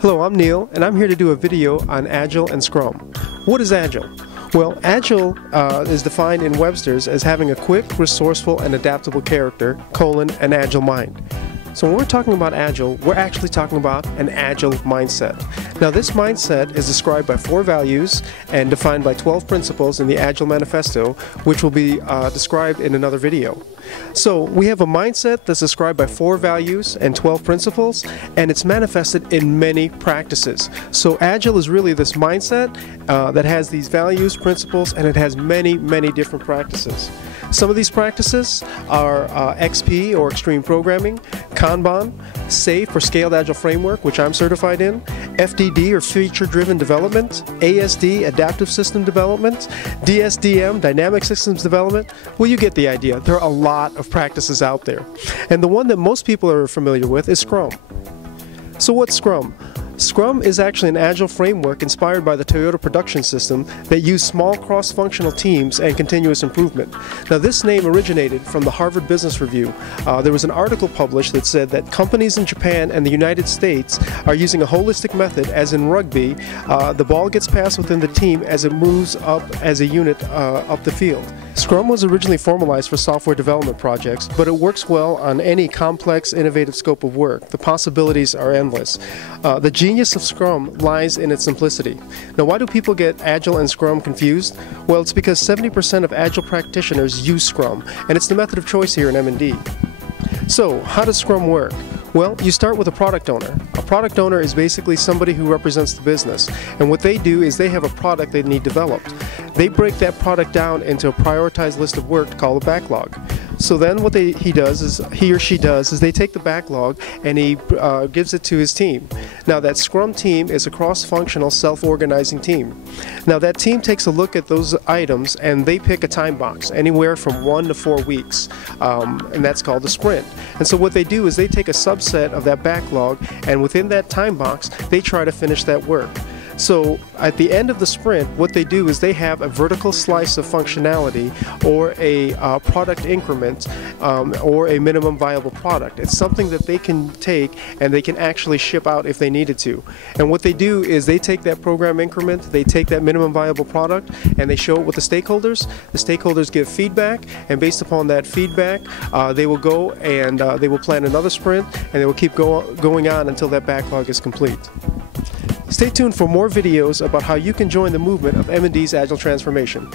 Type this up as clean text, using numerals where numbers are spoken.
Hello, I'm Neil, and I'm here to do a video on Agile and Scrum. What is Agile? Well, Agile is defined in Webster's as having a quick, resourceful, and adaptable character, an agile mind. So when we're talking about Agile, we're actually talking about an Agile mindset. Now this mindset is described by 4 values and defined by 12 principles in the Agile Manifesto, which will be described in another video. So we have a mindset that's described by 4 values and 12 principles, and it's manifested in many practices. So Agile is really this mindset that has these values, principles, and it has many different practices. Some of these practices are XP or Extreme Programming, Kanban, SAFe or Scaled Agile Framework, which I'm certified in, FDD or Feature Driven Development, ASD, Adaptive System Development, DSDM, Dynamic Systems Development. Well, you get the idea. There are a lot of practices out there. And the one that most people are familiar with is Scrum. So what's Scrum? Scrum is actually an Agile framework inspired by the Toyota production system that used small cross-functional teams and continuous improvement. Now this name originated from the Harvard Business Review. There was an article published that said that companies in Japan and the United States are using a holistic method, as in rugby, the ball gets passed within the team as it moves up as a unit up the field. Scrum was originally formalized for software development projects, but it works well on any complex, innovative scope of work. The possibilities are endless. The genius of Scrum lies in its simplicity. Now, why do people get Agile and Scrum confused? Well, it's because 70% of Agile practitioners use Scrum, and it's the method of choice here in M&D. So, how does Scrum work? Well, you start with a product owner. A product owner is basically somebody who represents the business, and what they do is they have a product they need developed. They break that product down into a prioritized list of work called a backlog. So then what he or she does is they take the backlog and he gives it to his team. Now that Scrum team is a cross-functional, self-organizing team. Now that team takes a look at those items and they pick a time box, anywhere from 1 to 4 weeks, and that's called a sprint. And so what they do is they take a subset of that backlog, and within that time box they try to finish that work. So at the end of the sprint, what they do is they have a vertical slice of functionality or a product increment or a minimum viable product. It's something that they can take and they can actually ship out if they needed to. And what they do is they take that program increment, they take that minimum viable product, and they show it with the stakeholders. The stakeholders give feedback, and based upon that feedback, they will go and they will plan another sprint, and they will keep going on until that backlog is complete. Stay tuned for more videos about how you can join the movement of M&D's Agile transformation.